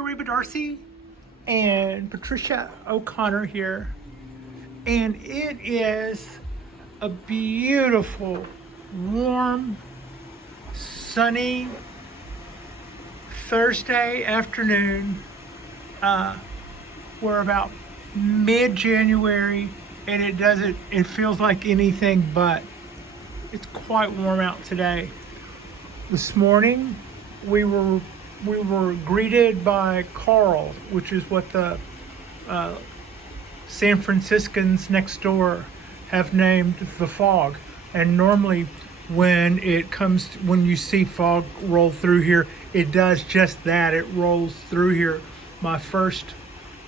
Reba Darcy and Patricia O'Connor here, and it is a beautiful, warm, sunny Thursday afternoon. We're about mid-January, and it feels like anything but. It's quite warm out today. This morning, we were greeted by Carl, which is what the San Franciscans next door have named the fog. And normally, when you see fog roll through here, it does just that. It rolls through here. My first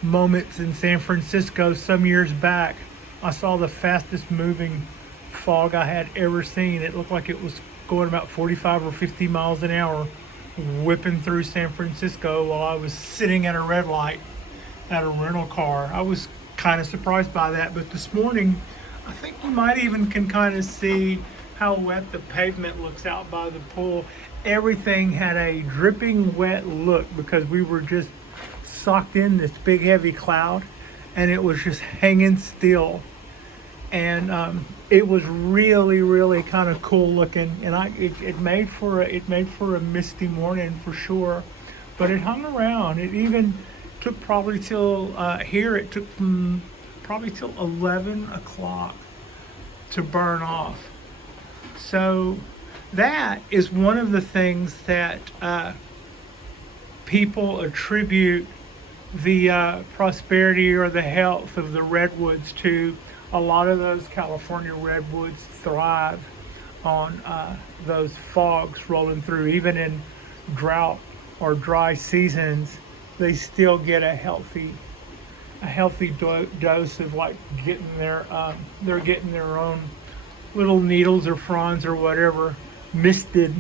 moments in San Francisco some years back, I saw the fastest moving fog I had ever seen. It looked like it was going about 45 or 50 miles an hour, whipping through San Francisco while I was sitting at a red light at a rental car. I was kind of surprised by that, but this morning, I think you might even can kind of see how wet the pavement looks out by the pool. Everything had a dripping wet look because we were just socked in this big heavy cloud, and it was just hanging still. And it was really kind of cool looking, and it made for a misty morning for sure. But it hung around. It even took probably till here. It took from probably till 11 o'clock to burn off. So that is one of the things that people attribute the prosperity or the health of the redwoods to. A lot of those California redwoods thrive on those fogs rolling through. Even in drought or dry seasons, they still get a healthy dose of like they're getting their own little needles or fronds or whatever misted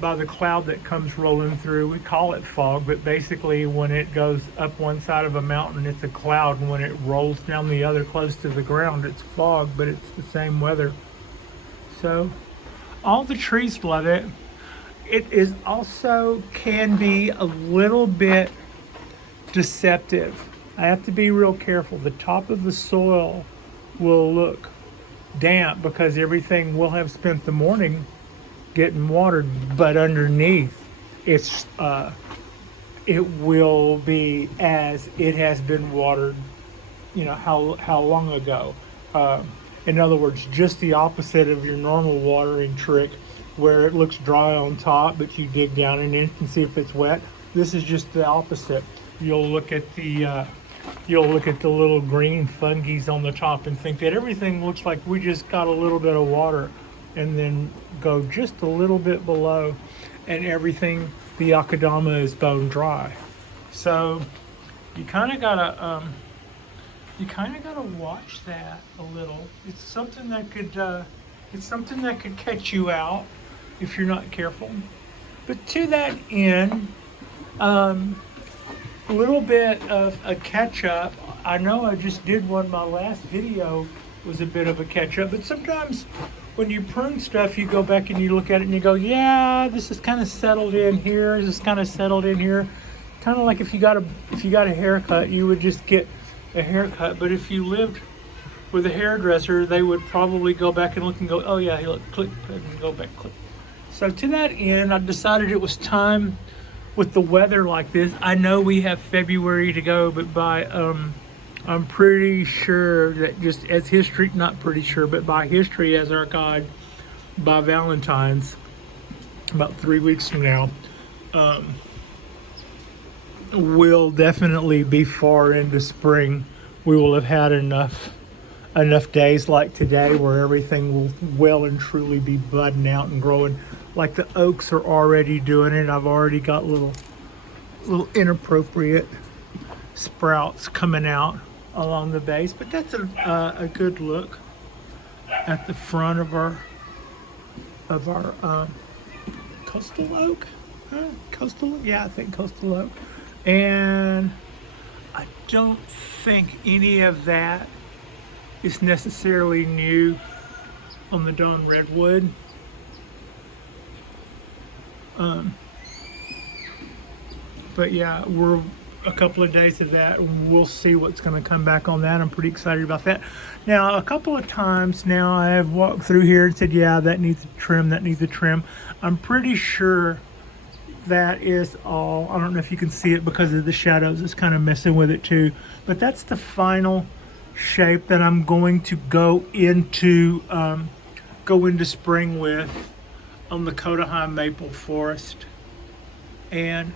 by the cloud that comes rolling through. We call it fog, but basically when it goes up one side of a mountain, it's a cloud, and when it rolls down the other close to the ground, it's fog, but it's the same weather. So all the trees love it. It is also can be a little bit deceptive. I have to be real careful. The top of the soil will look damp because everything will have spent the morning getting watered, but underneath it will be as it has been watered, how long ago. In other words, just the opposite of your normal watering trick where it looks dry on top but you dig down an inch and see if it's wet. This is just the opposite. You'll look at the little green fungi on the top and think that everything looks like we just got a little bit of water, and then go just a little bit below and everything, the akadama is bone dry. So you kind of gotta watch that a little. It's something that could catch you out if you're not careful. But to that end, a little bit of a catch up. I know I just did one. My last video was a bit of a catch up, but sometimes when you prune stuff, you go back and you look at it and you go, yeah, this is kind of settled in here. This is kind of settled in here. Kind of like if you got a haircut, you would just get a haircut. But if you lived with a hairdresser, they would probably go back and look and go, oh yeah, he look, click, and go back, click. So to that end, I decided it was time with the weather like this. I know we have February to go, but I'm pretty sure that just as history, not pretty sure, but by history as our guide, by Valentine's, about 3 weeks from now, we'll definitely be far into spring. We will have had enough days like today where everything will well and truly be budding out and growing. Like the oaks are already doing it. I've already got little inappropriate sprouts coming out along the base, but that's a good look at the front of our coastal oak. Coastal, yeah, I think coastal oak. And I don't think any of that is necessarily new on the Dawn Redwood. But yeah, we're a couple of days of that, and we'll see what's going to come back on that. I'm pretty excited about that. Now, a couple of times now I have walked through here and said, yeah, that needs a trim, that needs a trim. I'm pretty sure that is all. I don't know if you can see it because of the shadows. It's kind of messing with it too. But that's the final shape that I'm going to go into spring with on the Kodahai maple forest. And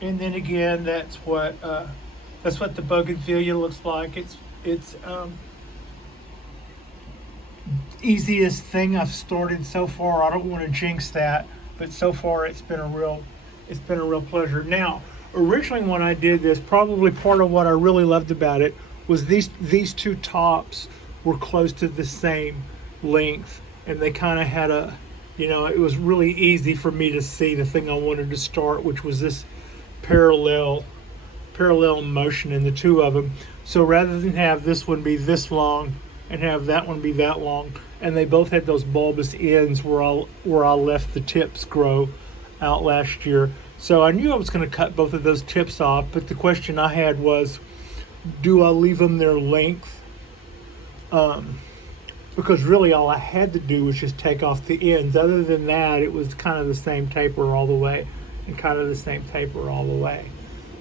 then again, that's what the bougainvillea looks like. It's easiest thing I've started so far. I don't want to jinx that, but so far it's been a real pleasure. Now, originally when I did this, probably part of what I really loved about it was these two tops were close to the same length, and they kind of had it was really easy for me to see the thing I wanted to start, which was this parallel motion in the two of them. So rather than have this one be this long and have that one be that long, and they both had those bulbous ends where I left the tips grow out last year. So I knew I was going to cut both of those tips off, but the question I had was, do I leave them their length? Because really all I had to do was just take off the ends. Other than that, it was kind of the same taper all the way, and kind of the same taper all the way.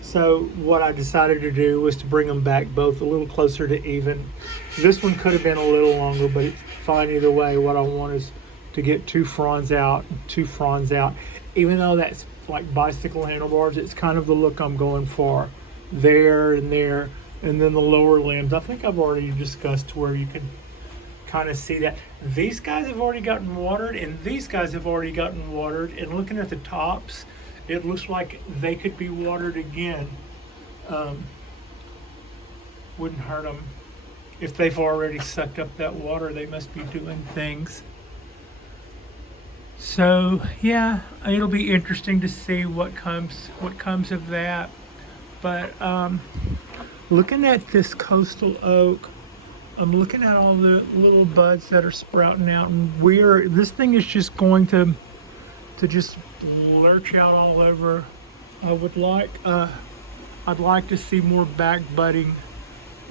So what I decided to do was to bring them back both a little closer to even. This one could have been a little longer, but it's fine either way. What I want is to get two fronds out. Even though that's like bicycle handlebars, it's kind of the look I'm going for. There and there, and then the lower limbs. I think I've already discussed where you can kind of see that. These guys have already gotten watered, and these guys have already gotten watered. And looking at the tops, it looks like they could be watered again. Wouldn't hurt them. If they've already sucked up that water, they must be doing things. So yeah, it'll be interesting to see what comes of that. But looking at this coastal oak, I'm looking at all the little buds that are sprouting out, and this thing is just going to just lurch out all over. I'd like to see more back budding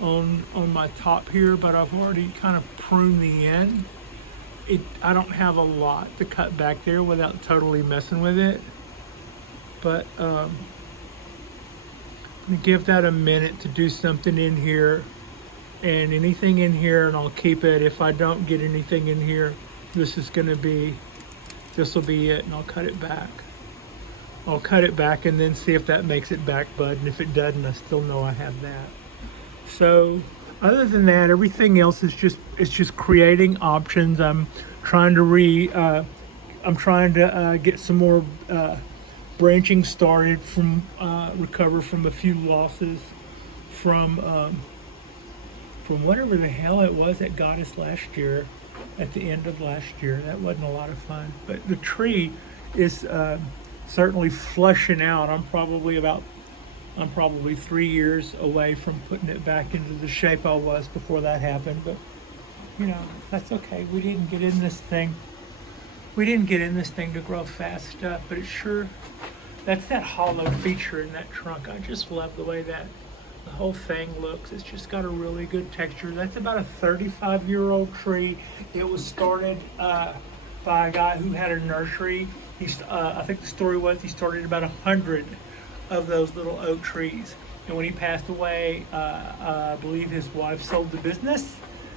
on my top here, but I've already kind of pruned the end. I don't have a lot to cut back there without totally messing with it, but I'm gonna give that a minute to do something in here, and anything in here, and I'll keep it. If I don't get anything in here, this will be it, and I'll cut it back. I'll cut it back and then see if that makes it back bud, and if it doesn't, I still know I have that. So other than that, everything else is just creating options. I'm trying to get some more branching started, from recover from a few losses from whatever the hell it was that got us last year, at the end of last year. That wasn't a lot of fun. But the tree is certainly flushing out. I'm probably 3 years away from putting it back into the shape I was before that happened. But that's okay. We didn't get in this thing to grow fast stuff, but that's that hollow feature in that trunk. I just love the way that the whole thing looks. It's just got a really good texture. That's about a 35-year-old tree. It was started by a guy who had a nursery. I think the story was he started about 100 of those little oak trees, and when he passed away, I believe his wife sold the business,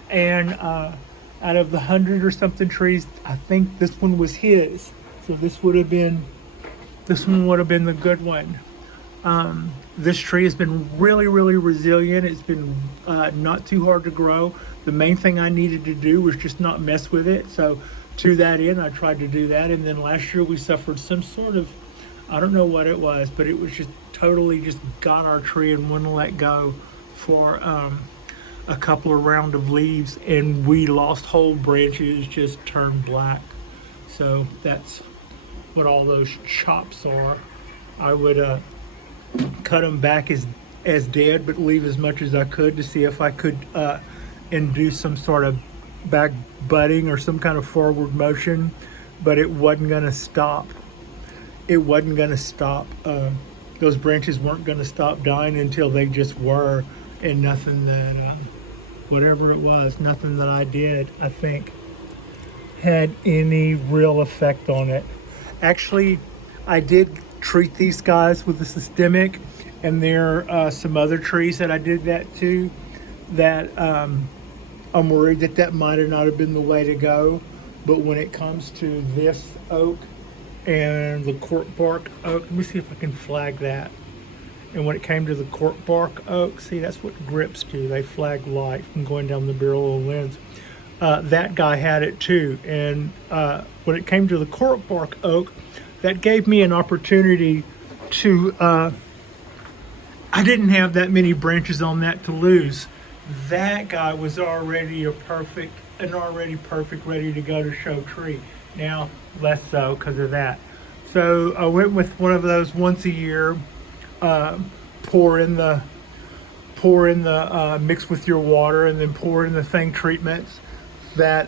and out of the 100 or something trees, I think this one was his. So this one would have been the good one. This tree has been really, really resilient. It's been not too hard to grow. The main thing I needed to do was just not mess with it. So to that end, I tried to do that. And then last year we suffered some sort of, I don't know what it was, but it was just totally just got our tree and wouldn't let go for a couple of round of leaves, and we lost whole branches, just turned black. So that's what all those chops are. I would cut them back as dead, but leave as much as I could to see if I could induce some sort of back budding or some kind of forward motion, but it wasn't going to stop. it wasn't going to stop. Those branches weren't going to stop dying until they just were, and nothing that, whatever it was, nothing that I did, I think, had any real effect on it. Actually, I did treat these guys with a systemic, and there are some other trees that I did that to, that I'm worried that that might have not have been the way to go. But when it comes to this oak and the cork bark oak, let me see if I can flag that. And when it came to the cork bark oak, see, that's what grips do. They flag light from going down the barrel of the lens. That guy had it too. And when it came to the cork bark oak, that gave me an opportunity to, I didn't have that many branches on that to lose. That guy was already perfect, ready to go to show tree. Now, less so because of that. So I went with one of those once a year, pour in the mix with your water, and then pour in the thing treatments that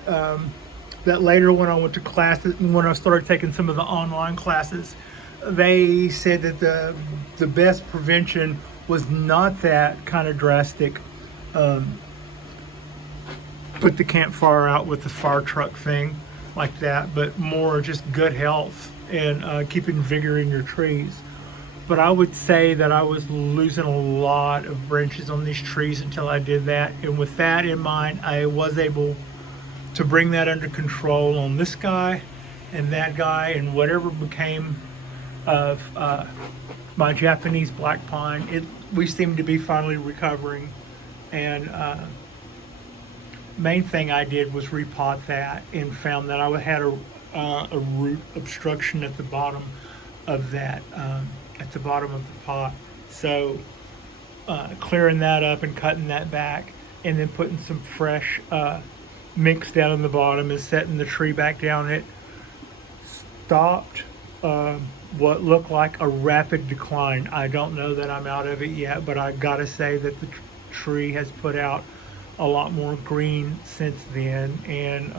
that later when I went to classes and when I started taking some of the online classes, they said that the best prevention was not that kind of drastic, put the campfire out with the fire truck thing like that, but more just good health and keeping vigor in your trees. But I would say that I was losing a lot of branches on these trees until I did that. And with that in mind, I was able to bring that under control on this guy and that guy, and whatever became of my Japanese black pine. We seem to be finally recovering. And main thing I did was repot that, and found that I had a root obstruction at the bottom of that, at the bottom of the pot. So clearing that up and cutting that back, and then putting some fresh mix down in the bottom and setting the tree back down, it stopped what looked like a rapid decline. I don't know that I'm out of it yet, but I gotta say that the tree has put out a lot more green since then, and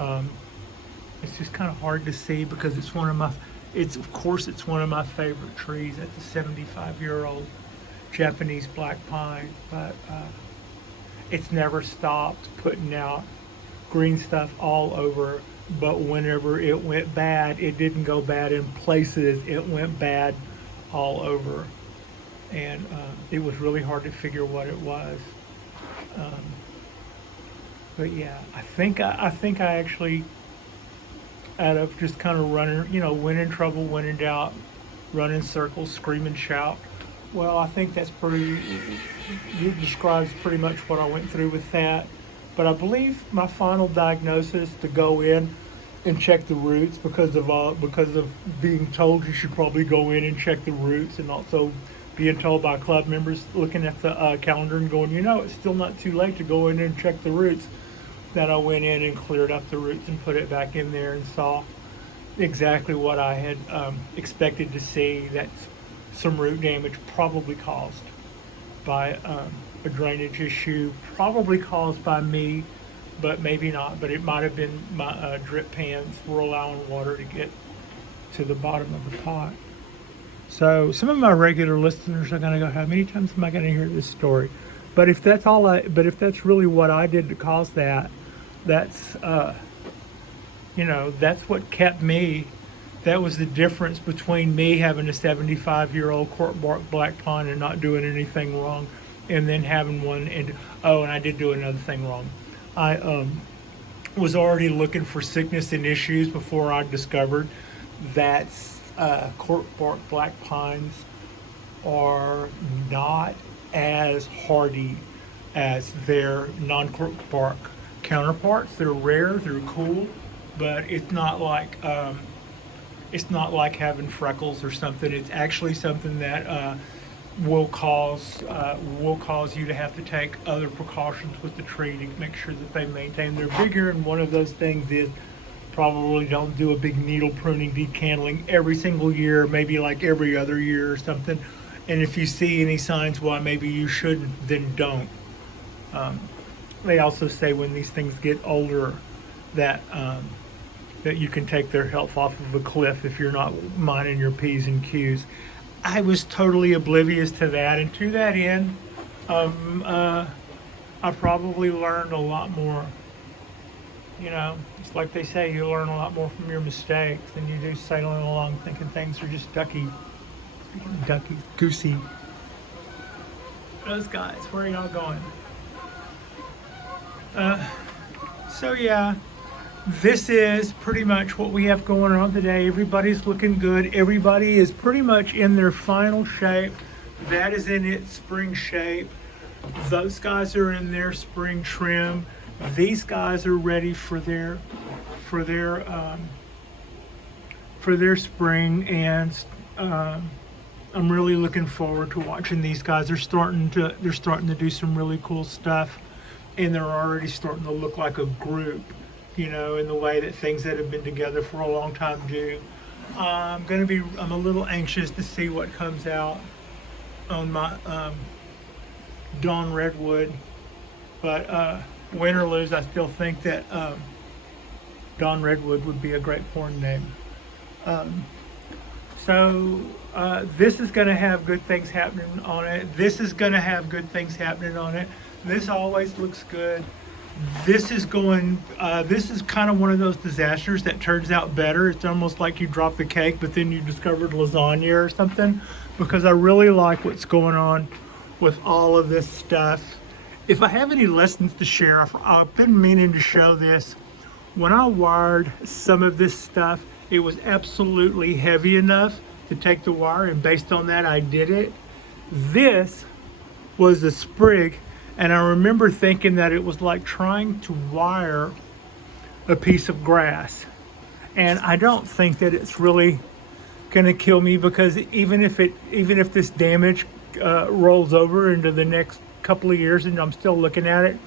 it's just kind of hard to see because it's one of my favorite trees. That's a 75-year-old Japanese black pine, but it's never stopped putting out green stuff all over. But whenever it went bad, it didn't go bad in places, it went bad all over, and it was really hard to figure what it was. But yeah, I think I actually, out of just kind of running, when in trouble, when in doubt, run in circles, scream and shout. Well, I think that's it describes pretty much what I went through with that. But I believe my final diagnosis to go in and check the roots, because of being told you should probably go in and check the roots, and also being told by club members looking at the calendar and going, it's still not too late to go in and check the roots. Then I went in and cleared up the roots and put it back in there and saw exactly what I had expected to see. That's some root damage, probably caused by a drainage issue, probably caused by me, but maybe not. But it might have been my drip pans were allowing water to get to the bottom of the pot. So some of my regular listeners are going to go, how many times am I going to hear this story? But if that's that's really what I did to cause that, that's that's what kept me. That was the difference between me having a 75-year-old cork bark black pine and not doing anything wrong, and then having one. And I did do another thing wrong. I was already looking for sickness and issues before I discovered that cork bark black pines are not as hardy as their non-cork bark counterparts. They're rare, they're cool, but it's not like having freckles or something. It's actually something that will cause you to have to take other precautions with the tree to make sure that they maintain their vigor. And one of those things is probably don't do a big needle pruning, decantling every single year, maybe like every other year or something. And if you see any signs why maybe you shouldn't, then don't. They also say when these things get older that that you can take their health off of a cliff if you're not minding your P's and Q's. I was totally oblivious to that, and to that end, I probably learned a lot more. You know, it's like they say, you learn a lot more from your mistakes than you do sailing along thinking things are just goosey. Those guys, where are y'all going? So yeah, this is pretty much what we have going on today. Everybody's looking good. Everybody is pretty much in their final shape. That is in its spring shape. Those guys are in their spring trim. These guys are ready for their spring, and I'm really looking forward to watching these guys. They're starting to do some really cool stuff, and they're already starting to look like a group, you know, in the way that things that have been together for a long time do. I'm a little anxious to see what comes out on my Dawn Redwood, but win or lose, I still think that Dawn Redwood would be a great porn name. So this is going to have good things happening on it. This is going to have good things happening on it. This always looks good. This is kind of one of those disasters that turns out better. It's almost like you dropped the cake, but then you discovered lasagna or something, because I really like what's going on with all of this stuff. If I have any lessons to share, I've been meaning to show this. When I wired some of this stuff, it was absolutely heavy enough to take the wire, and based on that, I did it. This was a sprig, and I remember thinking that it was like trying to wire a piece of grass. And I don't think that it's really gonna kill me, because even if this damage rolls over into the next couple of years and I'm still looking at it,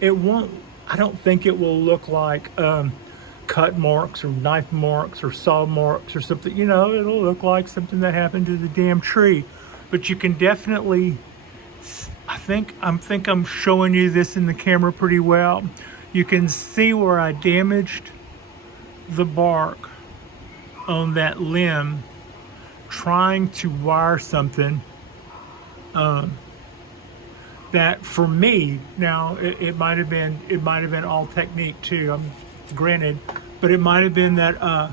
I don't think it will look like cut marks or knife marks or saw marks or something. You know, it'll look like something that happened to the damn tree. But you can definitely, I think I'm showing you this in the camera pretty well. You can see where I damaged the bark on that limb trying to wire something that, for me, now it might have been all technique too, granted, but it might have been that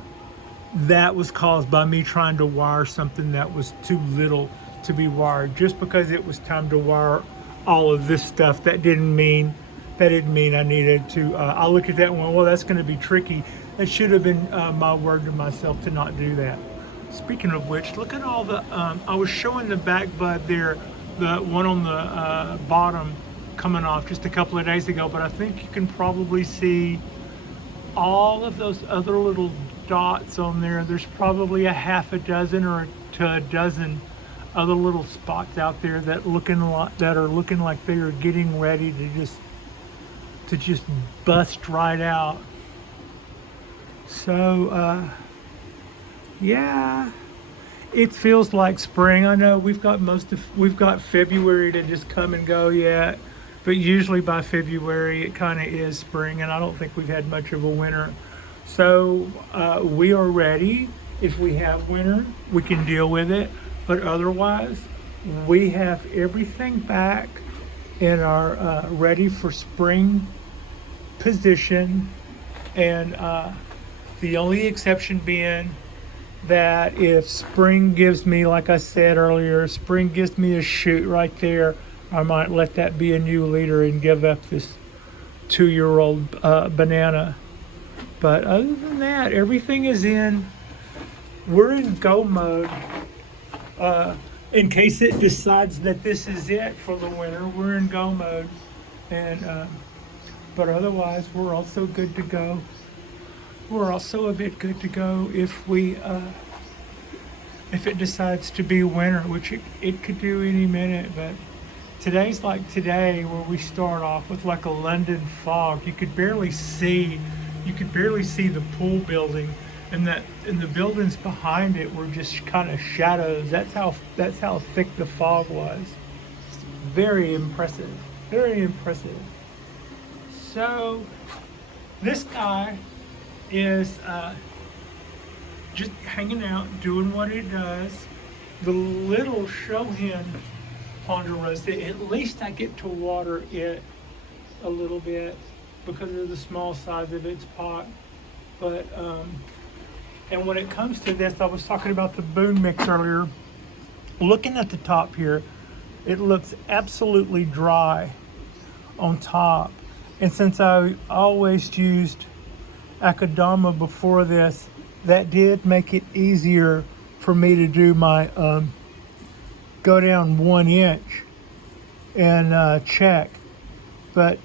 that was caused by me trying to wire something that was too little to be wired. Just because it was time to wire all of this stuff, that didn't mean I needed to. I looked at that and went, well, that's going to be tricky. It should have been my word to myself to not do that. Speaking of which, look at all the, I was showing the back bud there, the one on the bottom coming off just a couple of days ago, but I think you can probably see all of those other little dots on there. There's probably a half a dozen or to a dozen other little spots out there that are looking like they are getting ready to just bust right out. So yeah, it feels like spring. I know we've got February to just come and go yet, but usually by February it kind of is spring, and I don't think we've had much of a winter. So we are ready. If we have winter, we can deal with it, but otherwise we have everything back in our ready for spring position, and the only exception being that if spring gives me, like I said earlier, spring gives me a shoot right there, I might let that be a new leader and give up this 2-year-old banana. But other than that, everything is we're in go mode. In case it decides that this is it for the winter, we're in go mode. And but otherwise, we're also good to go. We're also a bit good to go if it decides to be winter, which it could do any minute. But today's like today, where we start off with like a London fog. You could barely see the pool building, and the buildings behind it were just kind of shadows. That's how thick the fog was. Very impressive. Very impressive. So this guy is just hanging out, doing what it does. The little show-hen ponderosa, at least I get to water it a little bit because of the small size of its pot. But and when it comes to this, I was talking about the Boon mix earlier. Looking at the top here, it looks absolutely dry on top. And since I always used Akadama before this, that did make it easier for me to do my go down 1 inch and check. But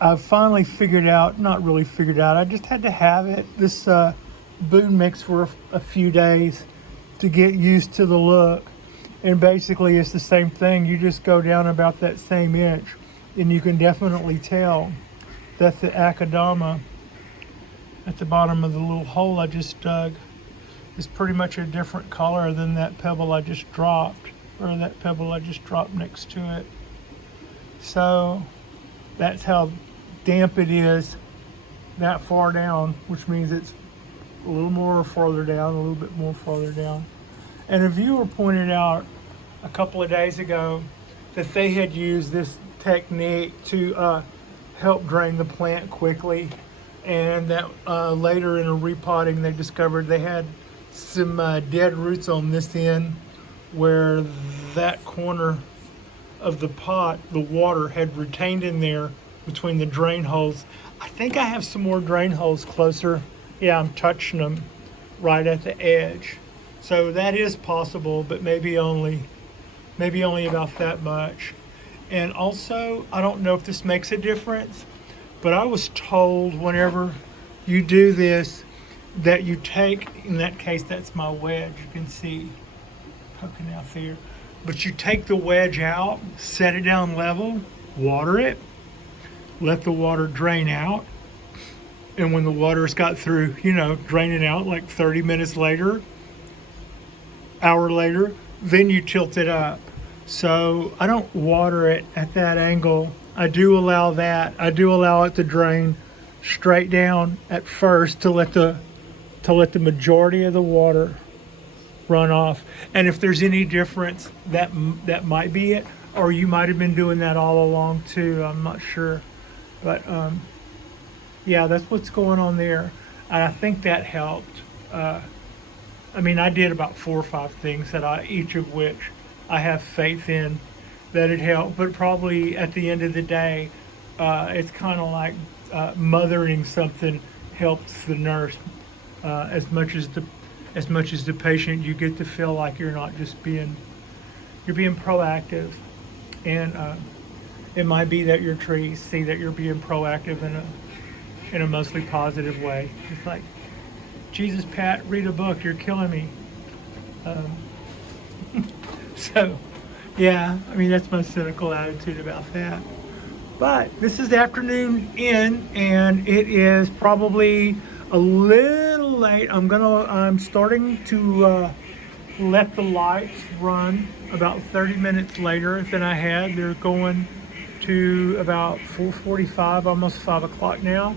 I've finally figured out, not really figured out, I just had to have it, this Boon mix for a few days to get used to the look. And basically it's the same thing. You just go down about that same inch and you can definitely tell that the Akadama at the bottom of the little hole I just dug is pretty much a different color than that pebble I just dropped, or that pebble I just dropped next to it. So that's how damp it is that far down, which means it's a little more farther down, a little bit more farther down. And a viewer pointed out a couple of days ago that they had used this technique to help drain the plant quickly, and that later in a repotting they discovered they had some dead roots on this end where that corner of the pot, the water had retained in there between the drain holes. I think I have some more drain holes closer. Yeah, I'm touching them right at the edge. So that is possible, but maybe only about that much. And also, I don't know if this makes a difference, but I was told whenever you do this that you take, in that case, that's my wedge, you can see poking out there. But you take the wedge out, set it down level, water it, let the water drain out. And when the water's got through, draining out like 30 minutes later, hour later, then you tilt it up. So I don't water it at that angle. I do allow that. I do allow it to drain straight down at first to let the majority of the water run off. And if there's any difference, that might be it, or you might have been doing that all along too. I'm not sure, but yeah, that's what's going on there, and I think that helped. I mean, I did about 4 or 5 things that each of which I have faith in that it helped, but probably at the end of the day, it's kind of like mothering something helps the nurse as much as the patient. You get to feel like you're not just being proactive, and it might be that your trees see that you're being proactive in a mostly positive way. It's like, Jesus, Pat, read a book, you're killing me. So, yeah, I mean, that's my cynical attitude about that. But this is afternoon in, and it is probably a little late. I'm starting to let the lights run about 30 minutes later than I had. They're going to about 4:45, almost 5 o'clock now.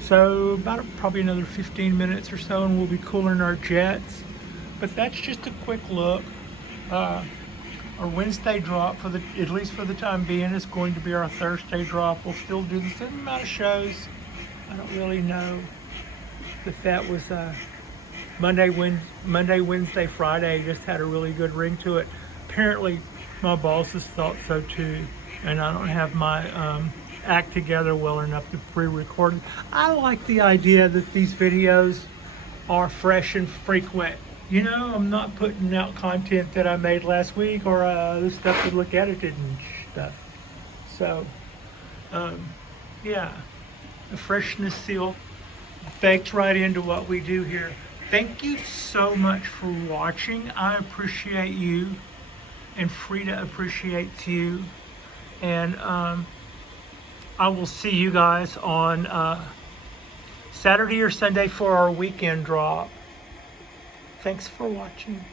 So about probably another 15 minutes or so, and we'll be cooling our jets. But that's just a quick look. Our Wednesday drop, at least for the time being, is going to be our Thursday drop. We'll still do the same amount of shows. I don't really know if that was Monday, Wednesday, Friday just had a really good ring to it. Apparently, my bosses thought so too, and I don't have my act together well enough to pre-record it. I like the idea that these videos are fresh and frequent. I'm not putting out content that I made last week or the stuff that look edited and stuff. So, yeah, the freshness seal baked right into what we do here. Thank you so much for watching. I appreciate you, and Frida appreciates you. And I will see you guys on Saturday or Sunday for our weekend drop. Thanks for watching.